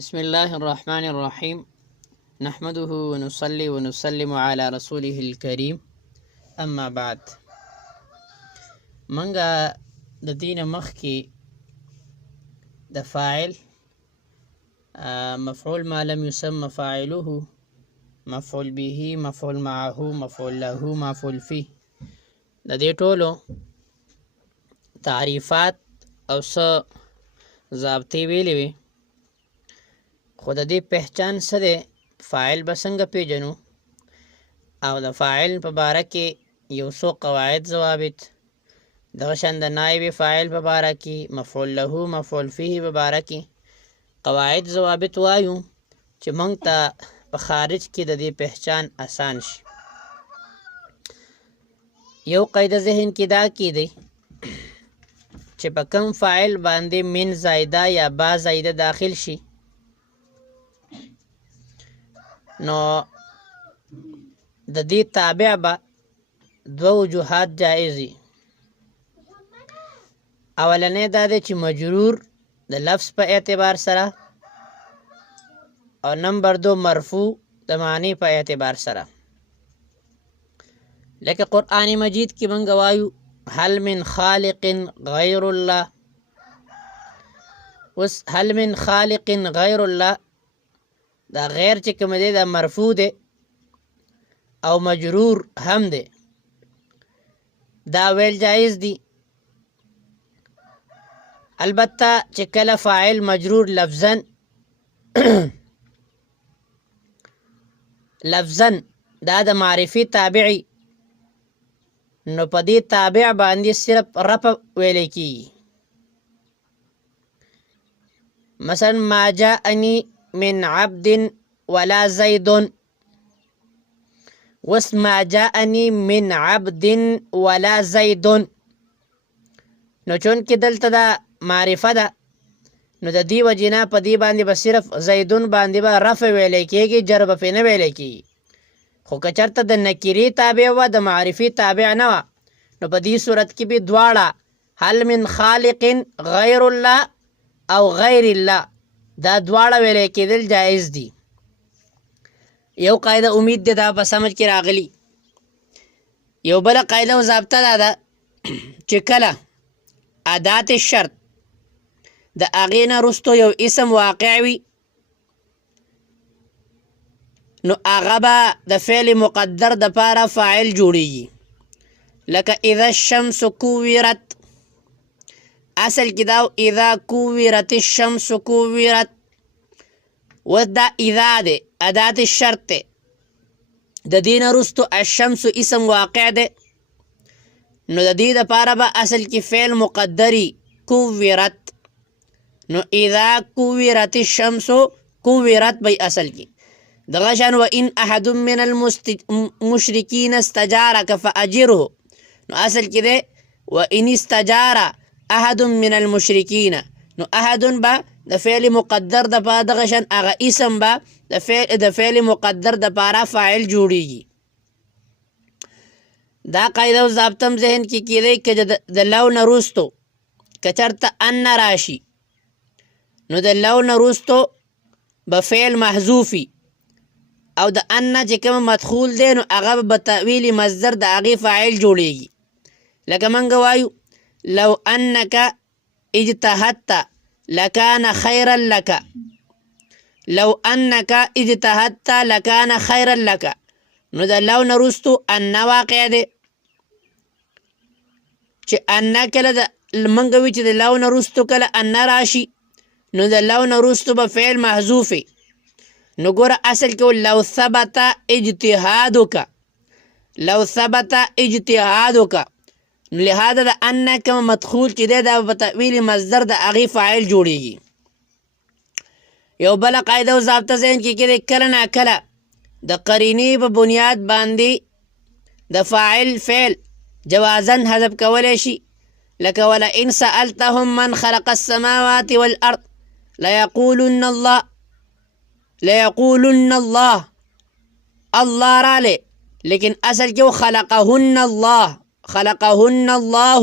بسم الله الرحمن الرحيم نحمده ونصلي ونسلم على رسوله الكريم اما بعد. منګه د دین مخکې د فاعل مفعول ما لم يسمى فاعله، مفعول به، مفعول معه، مفعول له، مفعول فيه، د دې ټولو تعریفات او څه ضابطې ویلې وي. خو د دې پہچان څه دی، فاعل به څنګه پیژنو، او د فاعل په باره کې یو څو قواعد ضوابط، دغه شان د نایب فاعل په باره کې، مفعول له، مفعول فيه په باره کې قواعد ضوابط وایو چې موږ ته په خارج کې د دې پہچان آسان شي. یو قاعده ذهن کې دا کیدی چې په کوم فاعل باندې من زائده یا با زائده داخل شي نو د دې تابع به دوه وجوهات جایزي. اولنې دا دی چې مجرور د لفظ په اعتبار سره، او نمبر دو مرفوع د معنی په اعتبار سره. لکه قرآن مجید کې موږ وایو هل من خالق غیر الله. اوس هل من خالق غیر الله دا غیر چې کوم دی دا مرفوع دی او مجرور هم دی، دا ویل جایز دی. البته چې کله فاعل مجرور لفظا لفظا دا د معرفي تابعي، نو په دې تابع باندې صرف رفع ویل کیږي. مثلا ما جاءني من عبد ولا زيد، واسم جاءني من عبد ولا زيد، نو چون کې دلته دا معرفه ده، نو د دې وجنا په دې باندې به صرف زیدون باندې به رفع ویل کېږي، جر به پې نه ویل کېږي. خو که چېرته د نکرې تابع وه، د معرفي تابع نه وه، نو په دې صورت کې به دواړه هل من خالق غیر الله او غیر الله دا دواړه ویل کېدل جایز دي. یو قاعده امید ده دا په سمجھ کې راغلی. یو بله قاعده او ضابطه دا ده چې کله ادات شرط د هغې نه وروستو یو اسم واقع وي، نو هغه به د فعل مقدر دپاره فاعل جوړیږي. لکه اذا الشمس کوورت، اصل کې دا اذا کوورت الشمس کوورت، و دا اذا دی ادات الشرط دی، د دې نه وروستو الشمس اسم واقع دی، نو د دې دپاره به اصل کې فعل مقدري کوورت، نو اذا کوورت الشمس کوورت بی اصل کی. دغه شان و ان احد من المشرکین استجارک فاجره، نو اصل کی ده و ان استجار احد من المشرکین، نو احد با د فعل مقدر د پاره دغه شان هغه اسم با د فعل مقدر د پاره فاعل جوړیږي. دا قاعده او ضابطم ذهن کې کیدی که د لو نه وروستو که چېرته ان راشي، نو د لو نه وروستو به فعل محذوفي، او د ان چې کوم مدخول دی نو هغه به تأویل مصدر د هغې فاعل جوړیږي. لکه موږ وایو لو انک اجتهدت لکان خیرا لک، لو انک اجتهدت لکان خیرا لک، نو د لو نه وروستو ان واقع دی. چې ان کله موږ وی چې د لو نه وروستو کله ان راشي، نو د لو نه وروستو به فعل محذوفي، نو ګوره اصل کې لو ثبت اجتهادک، لو ثبت اجتهادک، نو لهذا د ان کوم مدخول چې دی دا په تأویل مصدر د هغې فاعل جوړیږي. یو بله قاعده او ضابطه ذهن کې کېدی کله نا کله د قرینې په بنیاد باندې د فاعل فعل جوازا حذف کولی شي. لکه ولئن سألتهم من خلق السماوات والأرض ليقولن الله، ليقولن الله، الله راله، لیکن اصل کې خلقهن الله، خلقهن الله،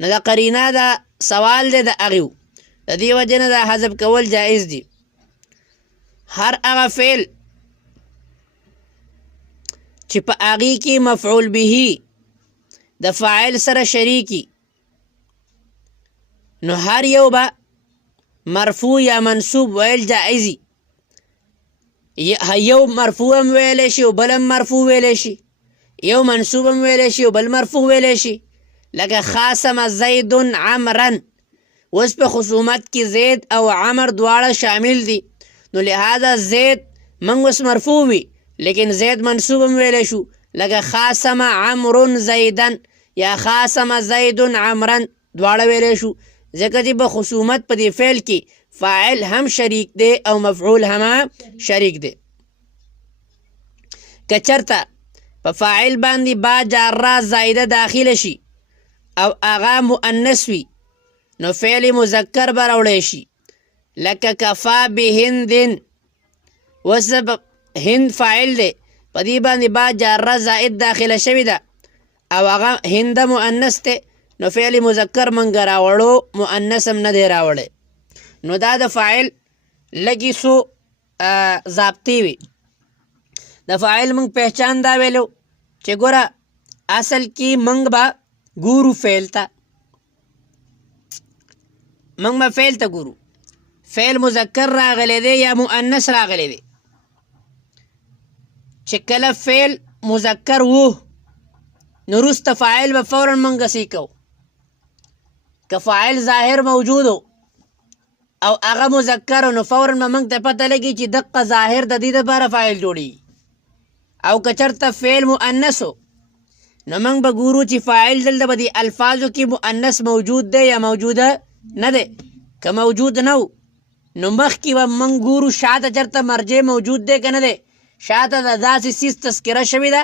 نو دا قرینه دا سوال دی د هغې، د دې وجې نه دا حذف کول جایز دي. هر هغه فعل چې په هغې کې مفعول به د فاعل سره شریکي نو هر یو به مرفوع یا منصوب ویل جائزي. یو مرفوع هم ویلی شي او بل هم مرفوع ویلی شي، یو منصوب هم ویلی شي او بل مرفوع ویلی شي. لکه خاصم زید عمرا، اوس په خصومت کې زید او عمر دواړه شامل دي، نو لہذا زید موږ اوس مرفوع وي لیکن زید منصوب هم ویلی شو. لکه خاصم عمر زیدن یا خاصم زید عمرا دواړه ویلی شو، ځکه چې په خصومت په دې فعل کې فاعل هم شریک دی او مفعول هم شریک دی. که چرته په فاعل باندې با جاره زائده داخله شي او هغه مؤنث وي نو فعل مذکر به راوړی شي. لکه کفا بهندن، وسبب هند فاعل دی، په دې باندې با جاره زائد داخله شوې ده او هغه هند مؤنث دی، نو فعل مذکر منګه راوړو، مؤنث هم نه دی راوړی. نو دا د فاعل لږې څو ضابطې وي. د فاعل موږ پہچان دا ویلو چې ګوره اصل کې موږ به ګورو فعل ته، موږ به فعل ته ګورو، فعل مذکر راغلی دی یا مؤنث راغلی دی. چې کله فعل مذکر وو نو وروسته فاعل به فورا موږ سی کوو. که فاعل ظاهر موجود او هغه مذکر نو فورا به موږ ته پته لګي چې دقه ظاهر د دې دپاره فاعل جوړېږي. او که چېرته فعل مؤنث و نو موږ به ګورو چې فاعل دلته به دې الفاظو کې مؤنث موجود دی یا موجوده نه دی. که موجود نه و نو مخکې به موږ ګورو شاته چېرته مرجع موجود دی که نه دی، شاته د داسې څیز تذکره شوې ده،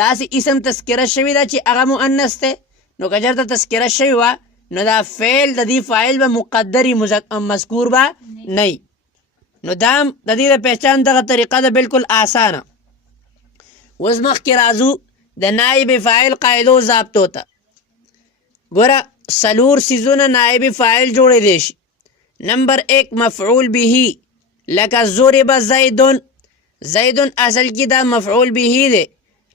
داسې اسم تذکره شوې ده چې هغه مؤنث دی. نو که چېرته تذکره شوې وه نو دا فعل د دې فاعل به مقدري مذکور به نه وي. نو دا د دې د پہچان دغه طریقه ده بالکل آسانه. اوس مخکې راځو د نایب فاعل قاعدو ضابطو ته. ګوره څلور څیزونه نایب فاعل جوړېدی شي. نمبر 1 مفعول به، لکه ضرب زیدون، زیدون اصل کې دا مفعول به دی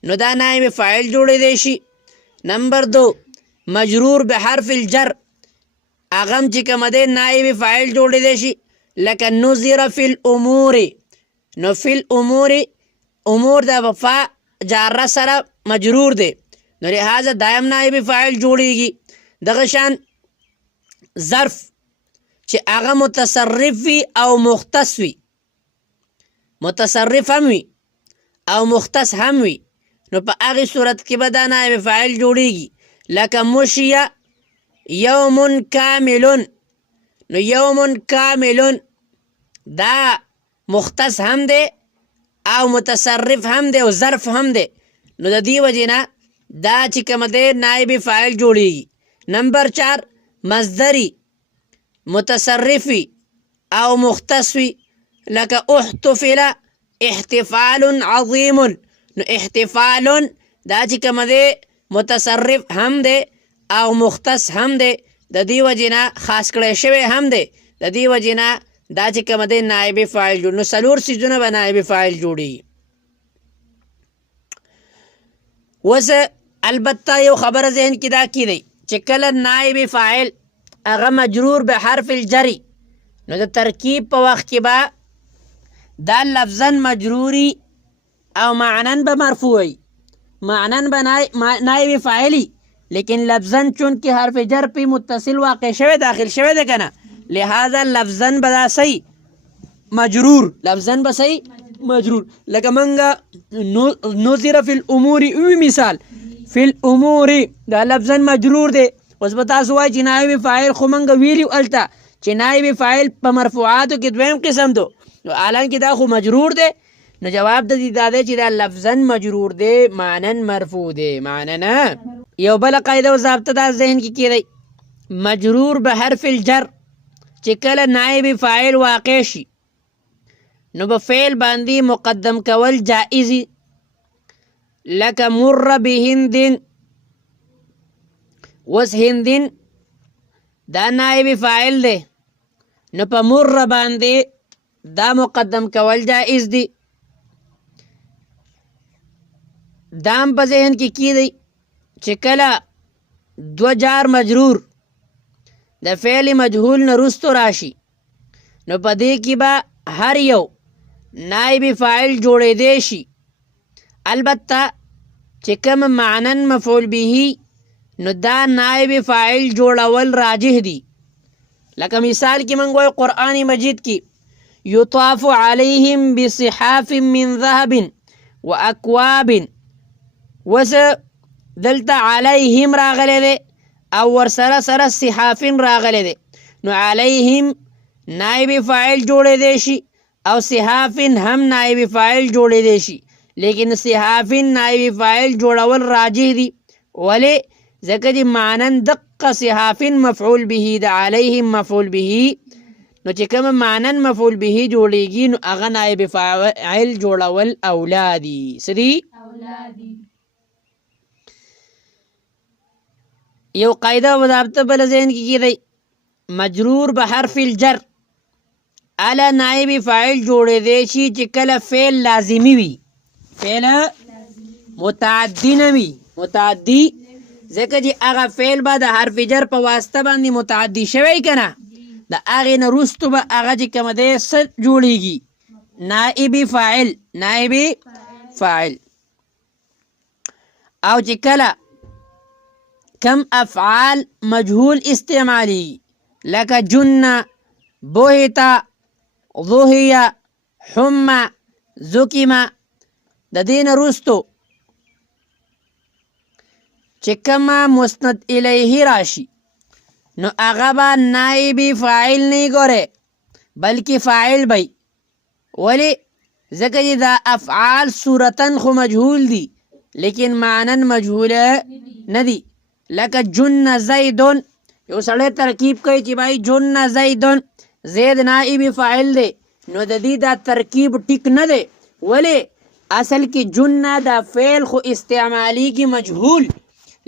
نو دا نایب فاعل جوړېدی شي. نمبر 2 مجرور بحرف الجر، هغه هم چې کومه دی نایب فاعل جوړېدی شي. لکه نظر فی الامور، نو فی الامور امور دا فا جاره سره مجرور دی نو لہذا دایم نایب فاعل جوړیږي. دغه شان ظرف چې هغه متصرف وي او مختص وي، متصرف هم وي او مختص هم وي، نو په هغې صورت کې به دا نایب فاعل جوړیږي. لکه مشیه یوم کاملون، نو یوم کاملون دا مختص هم دی او متصرف هم دی او ظرف هم دی، نو د دې وجې نه دا چې کومه دی نایب فاعل جوړیږي. نمبر 4 مصدري متصرفي او مختص وي. لکه احتفل احتفال عظیم، نو احتفال دا چې کومه دی متصرف هم دی او مختص هم دی، د دې وجې نه خاص کړی شوی هم دی، د دې وجې نه دا چې کومه دی نایب فاعل جوړ. نو څلور څیزونه به نایب فاعل جوړېږي. اوس البته یو خبره ذهن کې دا کیدی چې کله نایب فاعل هغه مجرور به حرف الجری نو د ترکیب په وخت کې به دا لفظا مجروری او معنن به مرفوعی، معنن به نایب فاعلی، لیکن لفظا چون که حرف جر پی متصل واقع شوه داخل شوه ده کنه، لہذا لفظا بدا صحیح مجرور، لفظا به صحیح مجرور. لکه منگا نظر فی الامور اوی مثال فی الامور دا لفظا مجرور ده. اوس به تاسو وایي چې نایب فاعل خو منګه ویلیو الته چې نایب فاعل په مرفوعاتو کې دویم قسم دو، نو حالانکه دا خو مجرور ده. نو جواب د دې دا دی چې دا لفظا مجرور دی معنن مرفوع دی، معنن. یو بل قاعده او ضابطه دا ذهن کې کیږي مجرور به حرف الجر چې کله نایب فاعل واقع شي نو به فعل باندې مقدم کول جائزي. لکه مر بهندن، وس هندن دا نایب فاعل دی نو په مر باندې دا مقدم کول جائز دی. دام په ذهن کې کیدی چې کله دو جار مجرور د فعل مجهول نه رستو راشي نو په دې کې به هر یو نائب فاعل جوړېدی شي. البته چې کوم معنن مفعول به نو دا نائب فاعل جوړول راجح دی. لکه مثال کې موږ وایو قرآن مجید کې یطاف علیهم بصحاف من ذهب واکواب، وس دلته علیهم راغلی دی او ورسره سره صحافین راغلی دی نو علیهم نائب فاعل جوړېدی شي او صحافین هم نائب فاعل جوړېدی شي، لیکن صحافین نائب فاعل جوړول راجح دی. ولې؟ ځکه چې معنن دقه صحافین مفعول به د علیهم مفعول به نو چې کوم معنن مفعول به جوړیږي نو هغه نائب فاعل جوړول اولا دي. څه دي؟ یو قاعده و ضابطه بل ذهن کې کیدی مجرور به حرف الجر الا نائب فاعل جوړېدی شي چې کله فعل لازمی وي، فعل متعدی نه وي. متعدی ځکه چې هغه فعل به د حرف جر په واسطه باندې متعدی شوی که نه، د هغې نه وروستو به هغه چې کوم دی څه جوړیږي؟ نائب فاعل. نائب فاعل. او چې کله کم افعال مجهول استعمالی لکه جن، بوهتا، ظهیا، حم، زکما، د دې نه وروستو چې کومه مسند الیه راشي نو هغه به نائب فاعل نه ګوره بلکې فاعل بی. ولی؟ ځکه چې دا افعال صورتن خو مجهول دی لیکن معنن مجهوله نه دی. لکه جن زیدون، یو سړی ترکیب کوي چې بھائی جن زیدون، زید نائب فاعل دی نو د دې دا ترکیب ټیک نه دی. ولی؟ اصل کې جن دا فعل خو استعمالی کی مجهول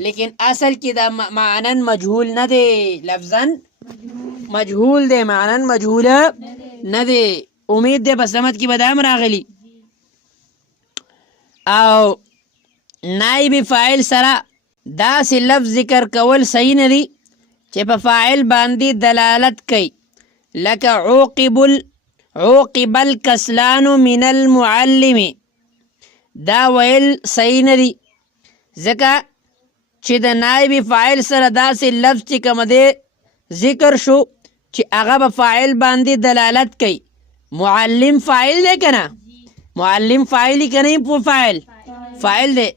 لیکن اصل کې دا معنن مجهول نه دی، لفظا مجهول دی، معنن مجهول نه دی. امید دی په سمت کې به دا هم راغلی. او نائب فاعل سره داسې لفظ ذکر کول صحیح نه دی چې په فاعل باندې دلالت کوي، لکه عوقب الکسلان من المعلم. دا ویل صحیح نه دی ځکه چې د نائب فاعل سره داسې لفظ چې کوم دی ذکر شو چې هغه به فاعل باندې دلالت کوي. معلم فاعل دی که نه؟ معلم فاعلی که نه په فاعل دی،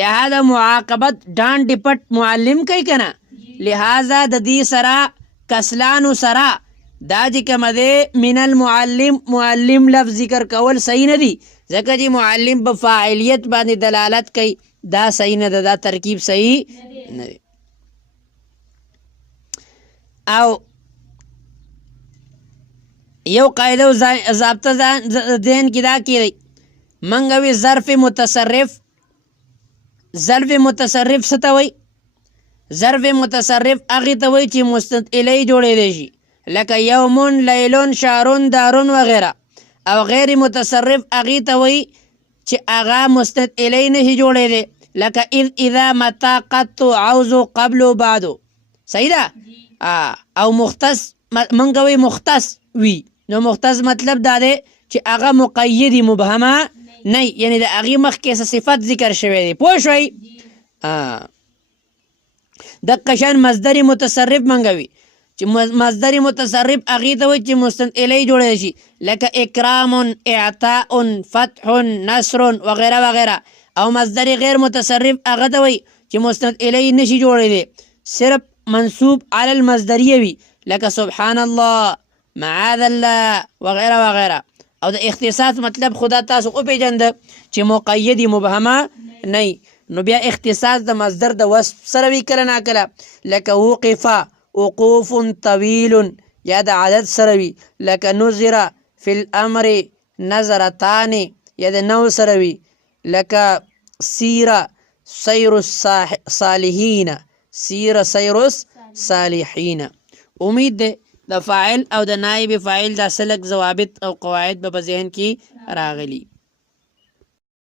لہذا معاقبت ډان ډپټ معلم کوي که نه؟ لہذا د دې سره کسلانو سره دا چې کوم دی من المعلم معلم لفظ ذکر کول صحیح نه دی ځکه چې معلم په فاعلیت باندې دلالت کوي. دا صحیح نه ده، دا ترکیب صحیح نه دی. او یو قاعده ضابطه ذهن کې دا کیدی منګه وی ظرف متصرف. ظرف متصرف څه ته وایي؟ ظرف متصرف هغې ته وایي چې مستند الیه جوړېدی شي لکه یومون، لیلون، شهرون، دارون وغیره. او غیر متصرف هغې ته وایي چې هغه مستند الیه نشي جوړېدی لکه اذا، متا، قط، عوض، قبل، بعدو. صحیح ده؟ او مختص منګه وی مختص وي نو مختص مطلب دا دی چې هغه مقیدی مبهمه نه، یعنی د هغې مخکې څه صفت ذکر شوی دی. پوه شوئ؟ دقه شان مصدر متصرف منګه وي چې مصدر متصرف هغې ته وایي چې مستند الیه جوړی شي لکه اکرام، اعطاء، فتح، نصر وغیره وغیره. او مصدر غیر متصرف هغه ته وایي چې مستند الیه نشي جوړېدی، صرف منصوب علی المصدریه وي لکه سبحان الله، معاذ الله وغیره وغیره. او د اختصاص مطلب خدا تاسو وپېژنده چې مقیدی مبهمه نه، نو بیا اختصاص د مصدر د وصف سره وي کله ناکله لکه وقف، وقوف طویل، یا د عدد سره وي لکه نظر فی الامر، نظرتان، یا د نوع سره وي لکه سیره سیر الصالحین، سیره سیر الصالحین. امید ده د فاعل او د نائب فاعل دا سلک ضوابط او قواعد به په ذهن کې راغلي.